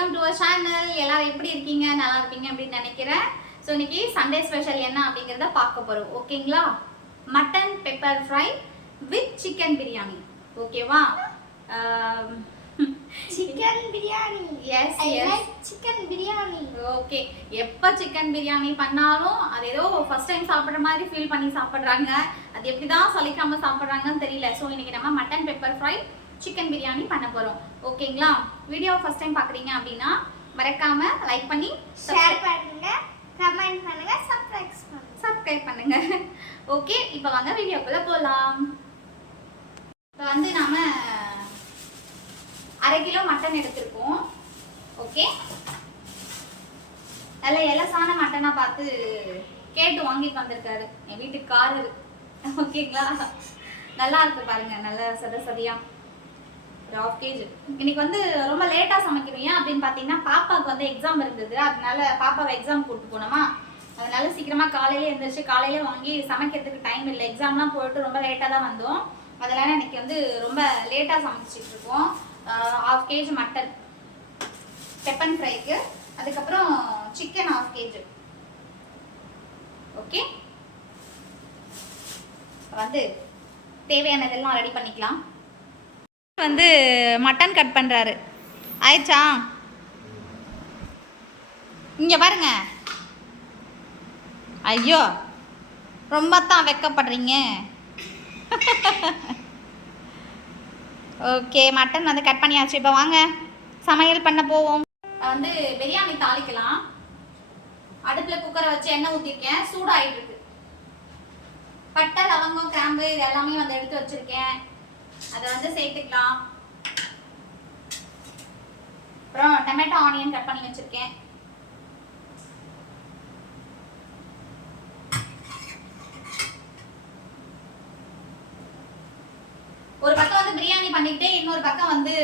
Welcome to our channel. எல்லாரும் எப்படி இருக்கீங்க? நல்லா இருப்பீங்க அப்படின்னு நினைக்கிறேன். ஸோ இன்னைக்கு சண்டே ஸ்பெஷல் என்ன அப்படிங்கிறத பார்க்க போறோம். ஓகேங்களா? Mutton pepper fry with chicken biryani. ஓகேவா? Chicken biryani. Yes yes chicken biryani. Okay. எப்போ சிக்கன் பிரியாணி பண்ணாலும் அது ஏதோ ஃபர்ஸ்ட் டைம் சாப்பிட்ற மாதிரி ஃபீல் பண்ணி சாப்பிட்றாங்க. அது எப்படி தான் சலிக்காம சாப்பிட்றாங்கன்னு தெரியல. ஸோ இன்னைக்கு நம்ம mutton pepper fry chicken biryani பண்ண போறோம். ஓகேங்களா? வீடியோ ஃபர்ஸ்ட் டைம் பார்க்குறீங்க அப்படின்னா மறக்காம லைக் பண்ணி ஷேர் பண்ணுங்க, கமெண்ட் பண்ணுங்க, சப்ஸ்கிரைப் பண்ணுங்க. ஓகே, இப்போ வாங்க வீடியோக்குள்ள போலாம். இப்போ வந்து நாம 1/2 கிலோ மட்டன் எடுத்திருக்கோம். ஓகே, நல்ல எலசான மட்டனா பார்த்து கேட்டு வாங்கிட்டு வந்திருக்காரு என் வீட்டுக்காரரு. ஓகேங்களா? நல்லா இருக்கு பாருங்க, நல்ல சதியா 1/2 kg. இன்னைக்கு வந்து ரொம்ப லேட்டா சமைக்கிறோம். ஏன் அப்படின்னு பாத்தீங்கன்னா பாப்பாவுக்கு வந்து எக்ஸாம் இருந்தது. அதனால பாப்பாவை எக்ஸாம் கூப்பிட்டு போனோமா, அதனால சீக்கிரமா காலையில எழுந்திரிச்சு காலையில வாங்கி சமைக்கிறதுக்கு டைம் இல்லை. எக்ஸாம்லாம் போயிட்டு ரொம்ப லேட்டா தான் வந்தோம். அதனால இன்னைக்கு வந்து ரொம்ப லேட்டா சமைச்சிட்டு இருக்கோம். 1/2 kg மட்டன் பெப்பன் ஃப்ரைக்கு, அதுக்கப்புறம் சிக்கன் 1/2 kg. ஓகே, வந்து தேவையானதெல்லாம் ரெடி பண்ணிக்கலாம். வந்து மட்டன் கட் பண்றாரு. ஆயிடுச்சா? இங்க பாருங்க. ஐயோ, ரொம்ப தான் வெக்கப்படுறீங்க. ஓகே, மட்டன் வந்து கட் பண்ணியாச்சு. இப்போ வாங்க சமையல் பண்ண போவோம். வந்து பிரியாணி தாளிக்கலாம். அடுப்பில் குக்கரை வச்சு எண்ணெய் ஊற்றிருக்கேன், சூடாகிட்டு இருக்கு. பட்டை, லவங்கம், கிராம்பு இது எல்லாமே வந்து எடுத்து வச்சிருக்கேன். அதை வந்து சேர்த்துக்கலாம். அப்புறம் டொமேட்டோ, ஆனியன் கட் பண்ணி வச்சிருக்கேன். ஒரு பக்கம் வந்து பிரியாணி பண்ணிட்டு இன்னொரு பக்கம் வந்து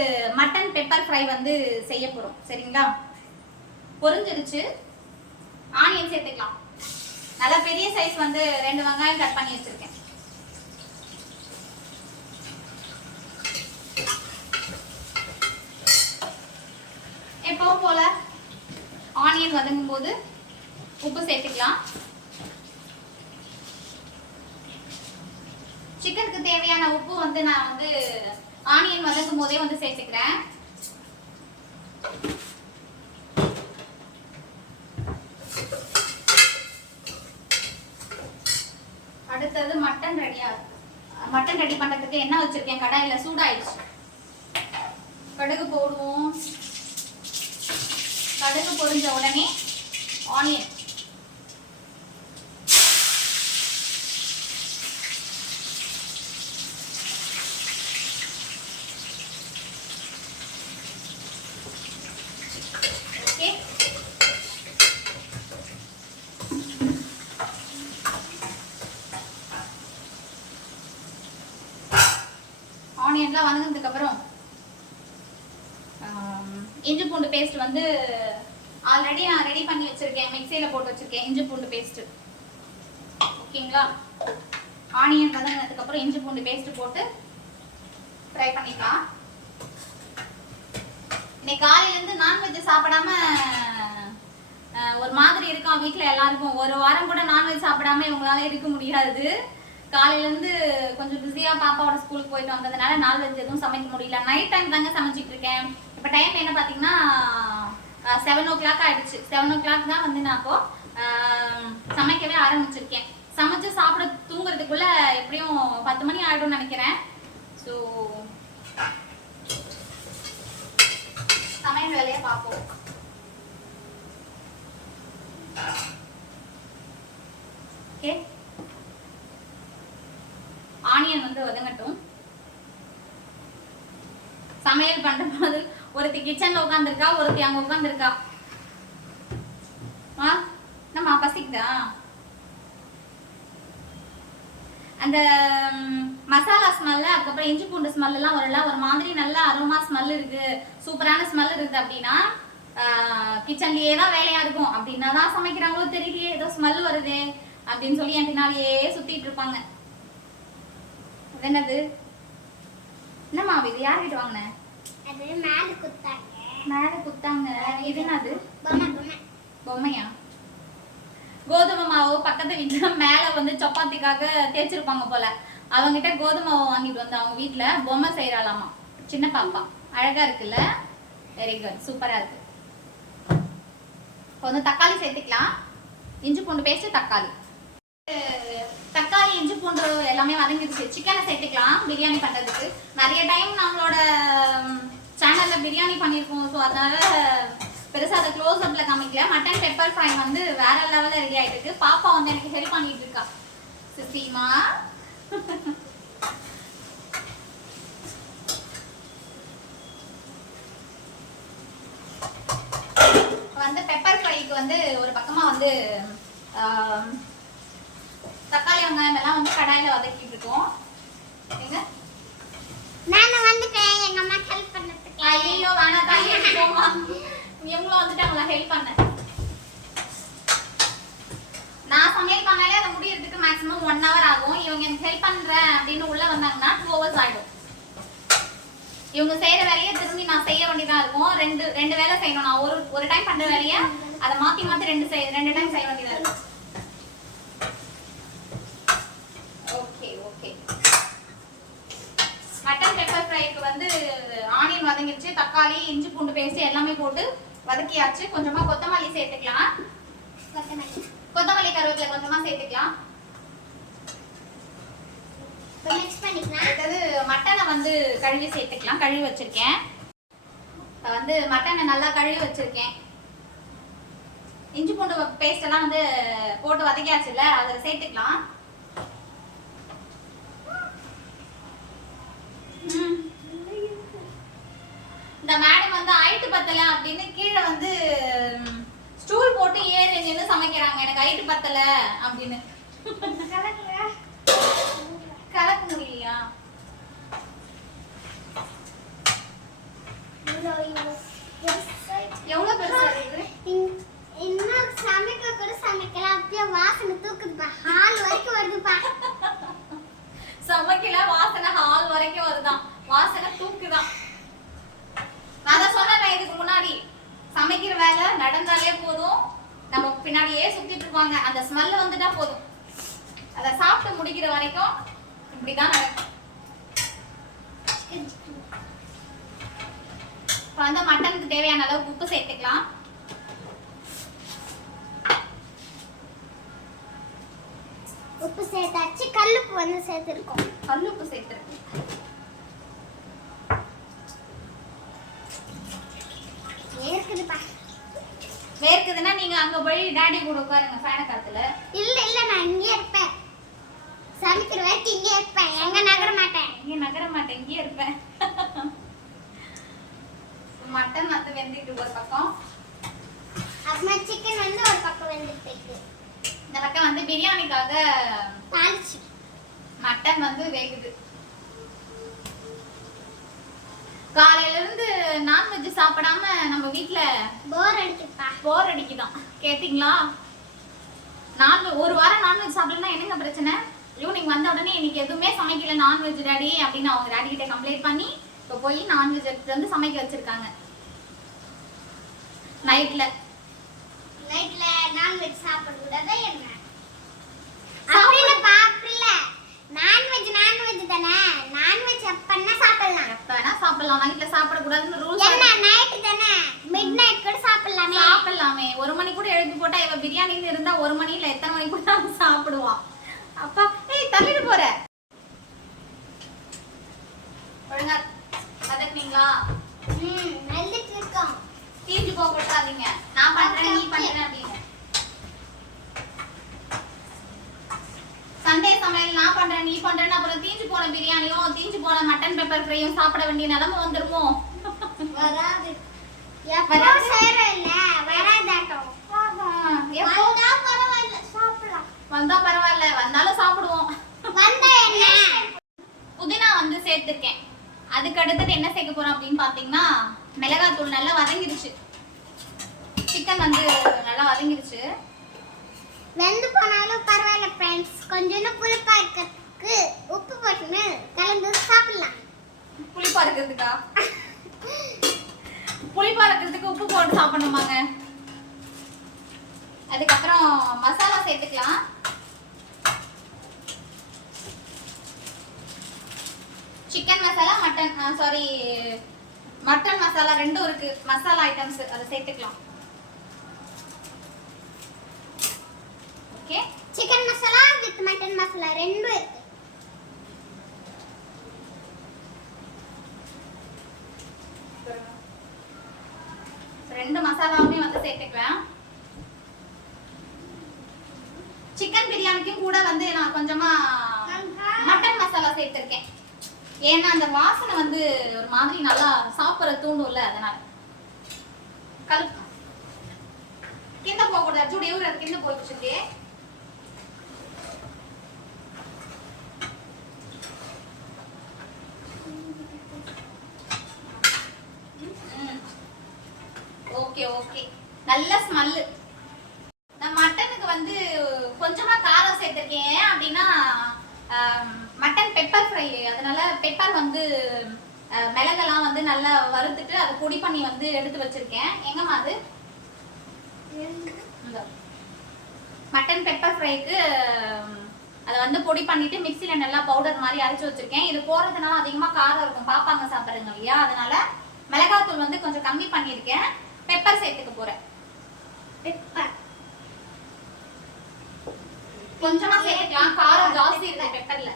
மட்டன் பெப்பர் ஃப்ரை வந்து செய்ய போறோம். சரிங்களா? பொரிஞ்சிருச்சு. ஆனியன் சேர்த்துக்கலாம். நல்ல பெரிய சைஸ் வந்து 2 வெங்காயம் கட் பண்ணி வச்சிருக்கேன். எப்பவும் போல ஆனியன் வதங்கும் போது உப்பு சேர்த்துக்கலாம். சிக்கனுக்கு தேவையான உப்பு வந்து நான் வந்து ஆனியன் வதங்கும் போதே வந்து சேர்த்துக்கிறேன். அடுத்தது மட்டன் ரெடி பண்றதுக்கு எண்ணெய் வச்சிருக்கேன். கடாயில சூடாயிடுச்சு. கடுகு போடுவோம். கடுகு பொரிஞ்ச உடனே ஆனியன், ஓகே. ஆனியன்லாம் வதங்கினதுக்கு அப்புறம் இஞ்சி பூண்டு பேஸ்ட் வந்து ஆல்ரெடி நான் ரெடி பண்ணி வச்சிருக்கேன். மிக்ஸியில் போட்டு வச்சிருக்கேன் இஞ்சி பூண்டு பேஸ்ட். ஓகேங்களா? ஆனியன் வதங்கினதுக்கு அப்புறம் இஞ்சி பூண்டு பேஸ்ட் போட்டு ஃப்ரை பண்ணிக்கலாம். இன்னைக்கு காலையிலேருந்து நான்வெஜ் சாப்பிடாம ஒரு மாதிரி இருக்கும் வீட்டில் எல்லாருக்கும். ஒரு வாரம் கூட நான்வெஜ் சாப்பிடாம இவங்களால இருக்க முடியாது. காலையிலேருந்து கொஞ்சம் பிஸியாக பாப்பாவோட ஸ்கூலுக்கு போயிட்டு வந்ததுனால நான்வெஜ் எதுவும் சமைக்க முடியல. நைட் டைம் தாங்க சமைச்சிட்டு இருக்கேன். இப்போ டைம் என்ன பார்த்தீங்கன்னா 7 o'clock ஆயிடுச்சு. 7 o'clock தான் வந்து நான் இப்போ சமைக்கவே ஆரம்பிச்சிருக்கேன். சமைச்சு சாப்பிட தூங்குறதுக்குள்ள எப்படியும் 10 மணி ஆயிடும்னு நினைக்கிறேன். ஸோ சமையல் வேலையை பார்ப்போம். ஓகே, ஆனியன் வந்து வதங்கட்டும். சமையல் பண்றது ஒருத்தி கிச்சன்ல உட்காந்துருக்கா, ஒருத்தி அங்க உட்காந்துருக்கா. நம்ம பசிக்குதா? அந்த மசாலா ஸ்மெல்ல, அதுக்கப்புறம் இஞ்சி பூண்டு ஸ்மெல் எல்லாம் வரல, ஒரு மாதிரி நல்ல அரோமா ஸ்மெல் இருக்கு, சூப்பரான ஸ்மெல் இருக்கு அப்படின்னா கிச்சன்லயே தான் வேலையா இருக்கும். அப்படின்னா தான் சமைக்கிறாங்களோ தெரியலையே, ஏதோ ஸ்மெல் வருது அப்படின்னு சொல்லி என் பின்னாடியே சுத்திட்டு இருப்பாங்க. என்னது? என்னம்மா இது யார்கிட்ட வாங்கின? அது மேல குத்தாங்க. மேல குத்தாங்க. இது என்னது? பொம்மை பொம்மை. பொம்மையா? கோதுமை மாவு பக்கத்து வீட்டுல மேல வந்து சப்பாத்திக்காக தேய்ச்சிருப்பாங்க போல. அவங்கிட்ட கோதுமை மாவு வாங்கிட்டு வந்து அவங்க வீட்டுல பொம்மை செய்யறாளாமா. சின்ன பாப்பா அழகா இருக்குல்ல? வெரி குட், சூப்பரா இருக்கு. இப்போ வந்து தக்காளி சேர்த்துக்கலாம். இஞ்சி பூண்டு பேஸ்ட், தக்காளி இஞ்சி பூண்டு எல்லாமே வதங்கிடுச்சு. சிக்கனை சேர்த்துக்கலாம் பிரியாணி பண்றதுக்கு. நிறைய டைம் நம்மளோட சேனல்ல பிரியாணி பண்ணியிருக்கோம். ஸோ அதனால பெருசாக அதை க்ளோஸ் அப்ல காமிக்கல. மட்டன் பெப்பர் ஃப்ரை வந்து வேற லெவலில் ரெடி ஆகிட்டு இருக்கு. பாப்பா வந்து எனக்கு ஹெல்ப் பண்ணிட்டு இருக்கா. சிசிமா வந்து பெப்பர் ஃப்ரைக்கு வந்து ஒரு பக்கமா வந்து தக்காளி வெங்காயம் எல்லாம் வந்து கடாயில வதக்கிட்டு இருக்கோம். எங்க நான் வந்துட்டேன் எங்க அம்மா ஹெல்ப் பண்ணதுக்கு. ஐயோ வேணா தள்ளி போமா. இவங்களும் வந்துட்டாங்களா ஹெல்ப் பண்ண? நான் சமையல் பண்ணாலே அதை முடியறதுக்கு மேக்ஸிமம் 1 hour ஆகும். இவங்க எனக்கு ஹெல்ப் பண்றேன் அப்படின்னு உள்ள வந்தாங்கன்னா 2 hours ஆயிடும். இவங்க செய்யற வேலையை திரும்பி நான் செய்ய வேண்டியதா இருக்கும். ரெண்டு வேலை செய்யணும். நான் ஒரு டைம் பண்ற வேலையை அதை மாத்தி ரெண்டு டைம் செய்ய வேண்டியதா இருக்கும். Okay okay. மட்டன் பெப்பர் ஃப்ரைக்கு வந்து ஆனியன் வதங்கிடுச்சு. தக்காளி இஞ்சி பூண்டு பேஸ்ட் எல்லாமே போட்டு வதக்கியாச்சு. கொஞ்சமா கொத்தமல்லி சேர்த்துக்கலாம். கொத்தமல்லி கருவேப்பிலை கொஞ்சமா சேர்த்துக்கலாம். மிக்ஸ் பண்ணிக்கலாம். அடுத்தது மட்டனை வந்து கழுவி சேர்த்துக்கலாம். கழுவி வச்சிருக்கேன். வந்து மட்டனை நல்லா கழுவி வச்சிருக்கேன். இஞ்சி பூண்டு பேஸ்ட் எல்லாம் வந்து போட்டு வதக்கியாச்சுல, அதை சேர்த்துக்கலாம். இந்த மேடம் வந்து ஹைட் பத்தல அப்படின்னு கீழே வந்து ஸ்டூல் போட்டு ஏறி நின்று சமைக்கிறாங்க. எனக்கு ஹைட் பத்தல அப்படின்னு. கலக்க முடியலையா? எவ்வளவு பெருசா இருக்கு? இன்னும் சமைக்க கூட சமைக்கல. அப்படியே வாசனை தூக்குதுப்பா. ஹால் வரைக்கும் வருதுப்பா. சமைக்கல, வாசனை ஹால் வரைக்கும் வருதான். வாசனை தூக்குதான். நான் தான் சொன்னேன் இதுக்கு முன்னாடி, சமைக்கிற வேலை நடந்தாலே போதும், நம்ம பின்னாடியே சுத்திட்டு இருப்பாங்க. அந்த ஸ்மெல் வந்துட்டா போதும். அதை சாப்பிட்டு முடிக்கிற வரைக்கும் இப்படிதான் நடக்கும். இப்போ வந்து மட்டனுக்கு தேவையான அளவுக்கு உப்பு சேர்த்துக்கலாம். உப்பு சேர்த்தாச்சு. கல்லுப்பு வந்து சேர்த்துருக்கோம். கல்லுப்பு சேர்த்துருக்கோம். வேர்க்குதுப்பா. வேர்க்குதுன்னா நீங்க அங்க போய் டாடி கூட உட்காருங்க ஃபேன காத்துல. இல்ல நான் இங்கே இருப்பேன். சமைக்கிற வரைக்கும் இங்கே இருப்பேன். எங்க நகர மாட்டேன். இங்கே இருப்பேன். மட்டன் வந்து வெந்திட்டு ஒரு பக்கம், அப்புறமா சிக்கன் வந்து ஒரு பக்கம் வெந்துட்டு இருக்கு. இந்த பக்கம் வந்து பிரியாணிக்காக தாளிச்சு மட்டன் வந்து வேகுது. காலையில இருந்து நான்வெஜ் சாப்பிடாம நம்ம வீட்ல போர் அடிக்குதான். கேட்டீங்களா? ஒரு வாரம் நான்வெஜ் சாப்பிடலன்னா என்னங்க பிரச்சனை? ஈவினிங் வந்த உடனே இன்னைக்கு எதுவுமே சமைக்கல நான்வெஜ் டாடி அப்படின்னு அவங்க டாடி கிட்ட கம்ப்ளைண்ட் பண்ணி இப்போ போய் நான்வெஜ் எடுத்து வந்து சமைக்க வச்சிருக்காங்க. நைட்ல நான்வெஜ் சாப்பிட கூடாதா என்ன? அப்படில பாப்பில்ல. நான்வெஜ் தானே. நான்வெஜ் அப்பன்னா சாப்பிடலாம். எப்பனா சாப்பிடலாம். நைட்ல சாப்பிட கூடாதுன்னு ரூல்ஸ் என்ன? நைட் தானே. மிட் நைட் கூட சாப்பிடலாமே. 1 மணி கூட எழுப்பி போட்டா இவ பிரியாணின்னு இருந்தா 1 மணி இல்ல எத்தனை மணி கூட சாப்பிடுவான். அப்பா ஏய் தள்ளிட்டு போற. ஒழுங்கா வதக்குனீங்களா? நல்லிட்டு இருக்கோம். தீஞ்சு போக விட்டுறாதீங்க. நான் பண்றேன் நீ பண்றேன் அப்படின்னு. சண்டே சமையல் நான் பண்றேன் நீ பண்றேன்னு அப்புறம் தீஞ்சு போன பிரியாணியும் தீஞ்சு போன மட்டன் பெப்பர் ஃப்ரையும் சாப்பிட வேண்டிய நிலைமை வந்துருமோ? வராது. எப்போ சேரல வராதாட்டம். வந்தா பரவாயில்லை சாப்பிடலாம். வந்தா பரவாயில்ல, வந்தாலும் சாப்பிடுவோம். வந்தா என்ன? புதினா வந்து சேர்த்திருக்கேன். அதுக்கு அடுத்தது என்ன சேர்க்க போறோம் அப்படின்னு பாத்தீங்கன்னா மிளகாத்தூள் நல்லா வதங்கிடுச்சு. சிக்கன் வந்து நல்லா வதங்கிடுச்சு. வெந்து போனாலும் பரவாயில்ல ஃப்ரெண்ட்ஸ். கொஞ்சம் புளிப்பா இருக்கிறதுக்கு உப்பு போட்டு கலந்து சாப்பிடலாம். புளிப்பா இருக்கிறதுக்கா? புளிப்பா இருக்கிறதுக்கு உப்பு போட்டு சாப்பிடணுமாங்க. அதுக்கப்புறம் மசாலா சேர்த்துக்கலாம். சிக்கன் மசாலா, மட்டன் மசாலா ரெண்டும் இருக்கு. மசாலா ஐட்டம்ஸ் அதை சேர்த்துக்கலாம். Okay, chicken masala with mutton masala ரெண்டும் இருக்கு. ரெண்டு மசாலாவுமே வந்து சேர்த்துக்குவேன். சிக்கன் பிரியாணிக்கும் கூட வந்து நான் கொஞ்சமா மட்டன் மசாலா சேர்த்திருக்கேன். ஏன்னா அந்த வாசனை வந்து ஒரு மாதிரி நல்லா சாப்பிட்ற தூண்டும்ல, அதனால. கழுப்பு கிண்ட போக கூடாது, ஜூடி ஊர் கிண்ட போய் வச்சுட்டு. ஓகே ஓகே, நல்ல ஸ்மெல்லு. நான் மட்டனுக்கு வந்து கொஞ்சமா காரம் சேர்த்திருக்கேன் அப்படின்னா மட்டன் பெப்பர் ஃப்ரை, அதனால பெப்பர் வந்து மிளகெல்லாம் வந்து நல்லா வறுத்துட்டு அதை பொடி பண்ணி வந்து எடுத்து வச்சிருக்கேன். எங்கம்மா அது? மட்டன் பெப்பர் ஃப்ரைக்கு அதை வந்து பொடி பண்ணிட்டு மிக்சியில் நல்லா பவுடர் மாதிரி அரைச்சி வச்சிருக்கேன். இது போடுறதுனால அதிகமாக காரம் இருக்கும், பாப்பாங்க சாப்பிட்றதுங்க இல்லையா, அதனால மிளகாத்தூள் வந்து கொஞ்சம் கம்மி பண்ணியிருக்கேன். பெப்பர் சேர்த்துக்க போறேன். பெப்பர் கொஞ்சமா சேர்த்துக்கலாம், காரம் ஜாஸ்தி இருக்கு பெப்பர்ல.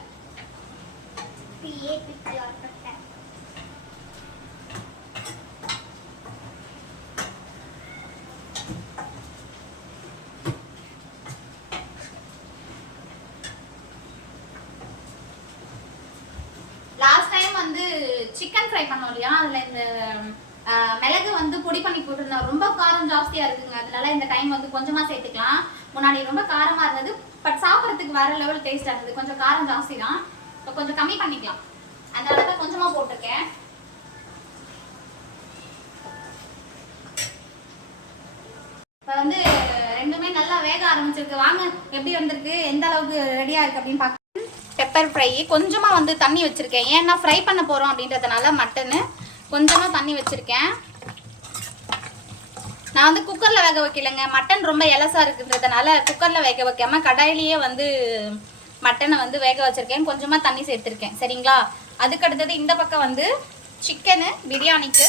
லாஸ்ட் டைம் வந்து சிக்கன் ஃப்ரை பண்ணோம் இல்லையா, அதுல இந்த மிளகு வந்து பொடி பண்ணி போட்டுருந்தோம். ரொம்ப காரம் ஜாஸ்தியா இருக்குங்க, அதனால இந்த டைம் வந்து கொஞ்சமா சேர்த்துக்கலாம். முன்னாடி ரொம்ப காரமா இருந்தது, பட் சாப்பிட்றதுக்கு வேற லெவல் டேஸ்டா இருந்தது. கொஞ்சம் காரம் ஜாஸ்தி தான், இப்போ கொஞ்சம் கம்மி பண்ணிக்கலாம். அதனால தான் கொஞ்சமா போட்டிருக்கேன். இப்போ வந்து ரெண்டுமே நல்லா வேக ஆரம்பிச்சிருக்கு. வாங்க எப்படி வந்திருக்கு, எந்த அளவுக்கு ரெடியா இருக்கு அப்படின்னு பார்க்க. பெப்பர் ஃப்ரை கொஞ்சமா வந்து தண்ணி வச்சிருக்கேன், ஏன்னா ஃப்ரை பண்ண போறோம் அப்படின்றதுனால மட்டனு கொஞ்சமா தண்ணி வச்சிருக்கேன். நான் வந்து குக்கர்ல வேக வைக்கலைங்க, மட்டன் ரொம்ப எலசா இருக்குன்றதுனால குக்கர்ல வேக வைக்காம கடாயிலேயே வந்து மட்டனை வந்து வேக வச்சிருக்கேன். கொஞ்சமா தண்ணி சேர்த்துருக்கேன், சரிங்களா. அதுக்கு அடுத்தது இந்த பக்கம் வந்து சிக்கனு பிரியாணிக்கு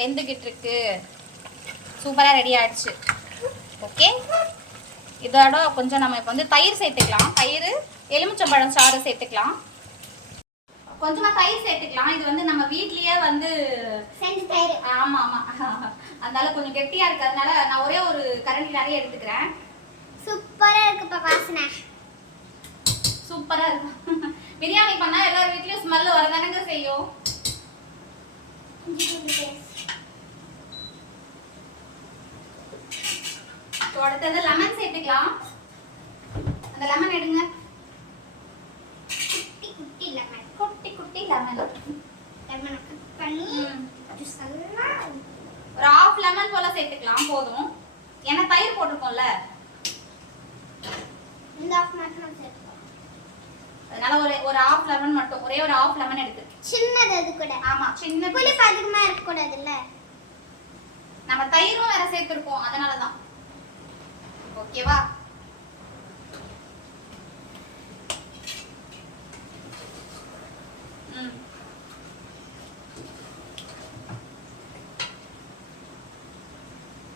வெந்துகிட்டு இருக்கு. சூப்பரா ரெடி ஆயிடுச்சு. ஓகே, இதோட கொஞ்சம் நம்ம இப்போ வந்து தயிர் சேர்த்துக்கலாம். தயிர், எலுமிச்சம்பழம் சாறு சேர்த்துக்கலாம். கொஞ்சமா தயிர் சேர்த்துக்கலாம். இது வந்து நம்ம வீட்லயே வந்து செஞ்ச தயிர். ஆமா ஆமா, அதனால கொஞ்சம் கெட்டியா இருக்கு, அதனால நான் ஒரே ஒரு கரண்டி நிறைய எடுத்துக்கிறேன். சூப்பரா இருக்குப்பா வாசனை. சூப்பரா இருக்கும். பிரியாணி பண்ணா எல்லார் வீட்லயும் ஸ்மெல் வரதானங்க செய்யும். அடுத்தது லெமன் சேர்த்துக்கலாம். அந்த லெமன் எடுங்க, குட்டி குட்டி லெமன். குட்டி குட்டி லெமன். லெமன் கட் பண்ணி ஜூஸ் எல்லாம் ஒரு ½ லெமன் போல சேர்த்துக்கலாம், போதும். ஏன்னா தயிர் போட்டிருக்கோம்ல, இந்த ½ மட்டும் சேர்த்துக்கலாம். அதனால ஒரு ½ லெமன் மட்டும், ஒரே ஒரு ½ லெமன் எடுத்து. சின்னது அது கூட. ஆமா, சின்ன புளிப்பு அதிகமா இருக்க கூடாதுல்ல, நம்ம தயிரும் வேற சேர்த்திருக்கோம், அதனாலதான். ஓகேவா?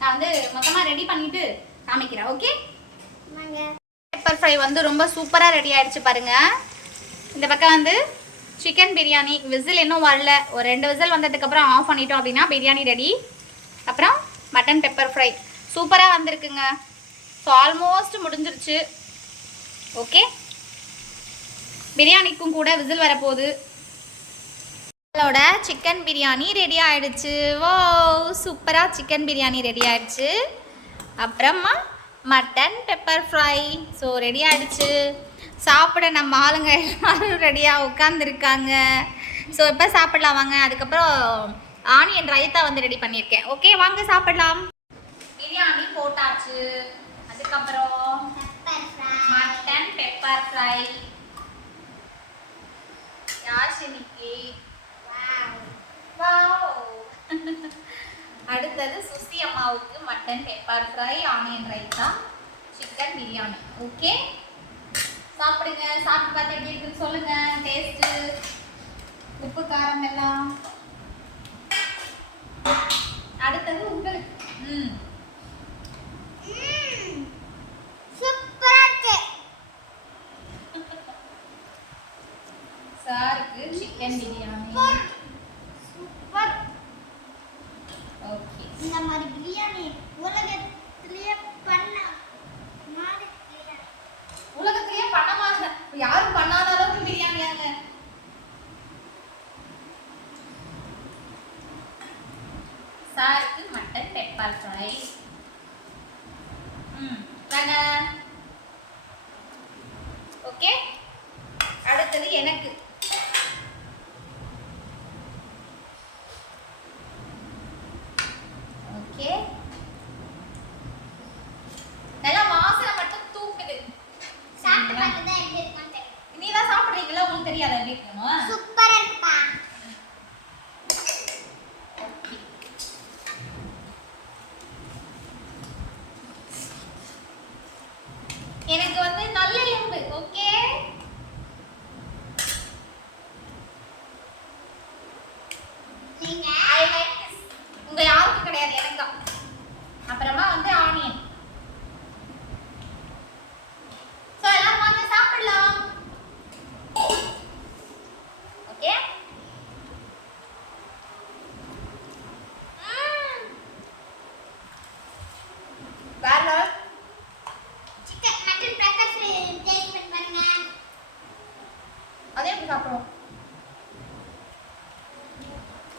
நான் வந்து மொத்தமா ரெடி பண்ணிட்டு காமிக்கிறேன். ஓகே, பெப்பர் ஃப்ரை வந்து ரொம்ப சூப்பரா ரெடி ஆயிடுச்சு பாருங்க. இந்த பக்கம் வந்து சிக்கன் பிரியாணி விசில் இன்னும் வரல, ஒரு 2 விசில் வந்ததுக்கு அப்புறம் ஆஃப் பண்ணிட்டோம் அப்படின்னா பிரியாணி ரெடி. அப்புறம் மட்டன் பெப்பர் ஃப்ரை சூப்பரா வந்திருக்குங்க. ஸோ ஆல்மோஸ்ட் முடிஞ்சிருச்சு. ஓகே, பிரியாணிக்கும் கூட விசில் வரப்போகுது. நம்மளோட சிக்கன் பிரியாணி ரெடி ஆயிடுச்சு. ஓ, சூப்பராக சிக்கன் பிரியாணி ரெடி ஆயிடுச்சு. அப்புறமா mutton pepper fry so ready ஆயிடுச்சு. சாப்பிட நம்ம ஆளுங்க எல்லாரும் ரெடியாக உட்காந்துருக்காங்க. ஸோ இப்போ சாப்பிடலாம் வாங்க. அதுக்கப்புறம் ஆனியன் ரைத்தா வந்து ரெடி பண்ணியிருக்கேன். ஓகே, வாங்க சாப்பிடலாம். பிரியாணி போட்டாச்சு, அதுக்கப்புறம் மட்டன் பெப்பர் ஃப்ரை யாஷினிக்கு. வாவ், அடுத்தது சுசி அம்மாவுக்கு mutton pepper fry, onion raita, chicken biryani. Okay, சாப்பிடுங்க. சாப்பிட்டு பார்த்து எப்படி இருக்குன்னு சொல்லுங்க. டேஸ்ட், உப்பு, காரம் எல்லாம். அடுத்தது உங்களுக்கு. சூப்பரா இருக்கு. சாருக்கு சிக்கன் பிரியாணி. சூப்பர். ஓகே, இந்த மாதிரி பிரியாணி உலகத்திலேயே பண்ண மாதிரி பிரியாணி. உலகத்திலேயே பண்ணமாக யாரும் பண்ணாத அளவுக்கு பிரியாணியாங்க. சாருக்கு மட்டன் பெப்பர் ஃப்ரை. வாங்க. ஓகே, அடுத்தது எனக்கு. ஓகே, நல்லா வாசனை மட்டும் தூக்குது. சாப்பிட்டு பார்த்து தான் எப்படி இருக்குன்னு தெரியும். நீ தான் சாப்பிடுறீங்களா, உங்களுக்கு தெரியாத எப்படி இருக்கணும். சூப்பரா இருக்குப்பா. எனக்கு வந்து நல்ல எலும்பு. ஓகே, நீங்க ஐ லைக் திஸ். உங்க யாருக்கும் கிடையாது, எனக்கு தான். அப்புறமா வந்து ஆனியன். சோ எல்லாரும் வாங்க சாப்பிடலாம். ஓகே, வேற chicken mutton pepper fry taste பண்ணி பாருங்க. அதே எப்படி சாப்பிடுவோம்.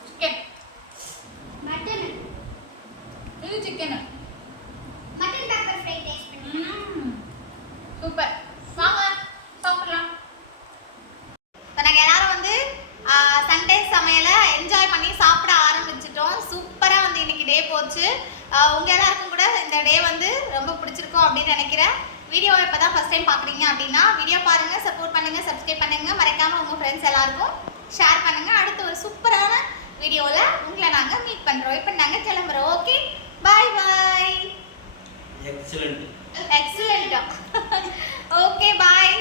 சிக்கன், மட்டன் இது chicken. Mutton pepper fry taste பண்ணி. சூப்பர். வாங்க சாப்பிடலாம். இப்போ நாங்கள் எல்லாரும் வந்து சண்டே சமையலை என்ஜாய் பண்ணி சாப்பிட ஆரம்பிச்சிட்டோம். சூப்பராக வந்து இன்னைக்கு டே போச்சு. உங்கள் எல்லாருக்கும் கூட இந்த டே வந்து ரொம்ப பிடிச்சிருக்கும் அப்படின்னு நினைக்கிறேன். வீடியோவை இப்போ தான் ஃபஸ்ட் டைம் பார்க்குறீங்க அப்படின்னா வீடியோ பாருங்கள், சப்போர்ட் பண்ணுங்கள், சப்ஸ்கிரைப் பண்ணுங்கள், மறக்காமல் உங்கள் ஃப்ரெண்ட்ஸ் எல்லாருக்கும் ஷேர் பண்ணுங்கள். அடுத்து ஒரு சூப்பரான வீடியோவில் உங்களை நாங்கள் மீட் பண்ணுறோம். இப்போ நாங்கள் கிளம்புறோம். ஓகே, பாய் பாய். Excellent. எக்ஸலண்ட். ஓகே, பாய்.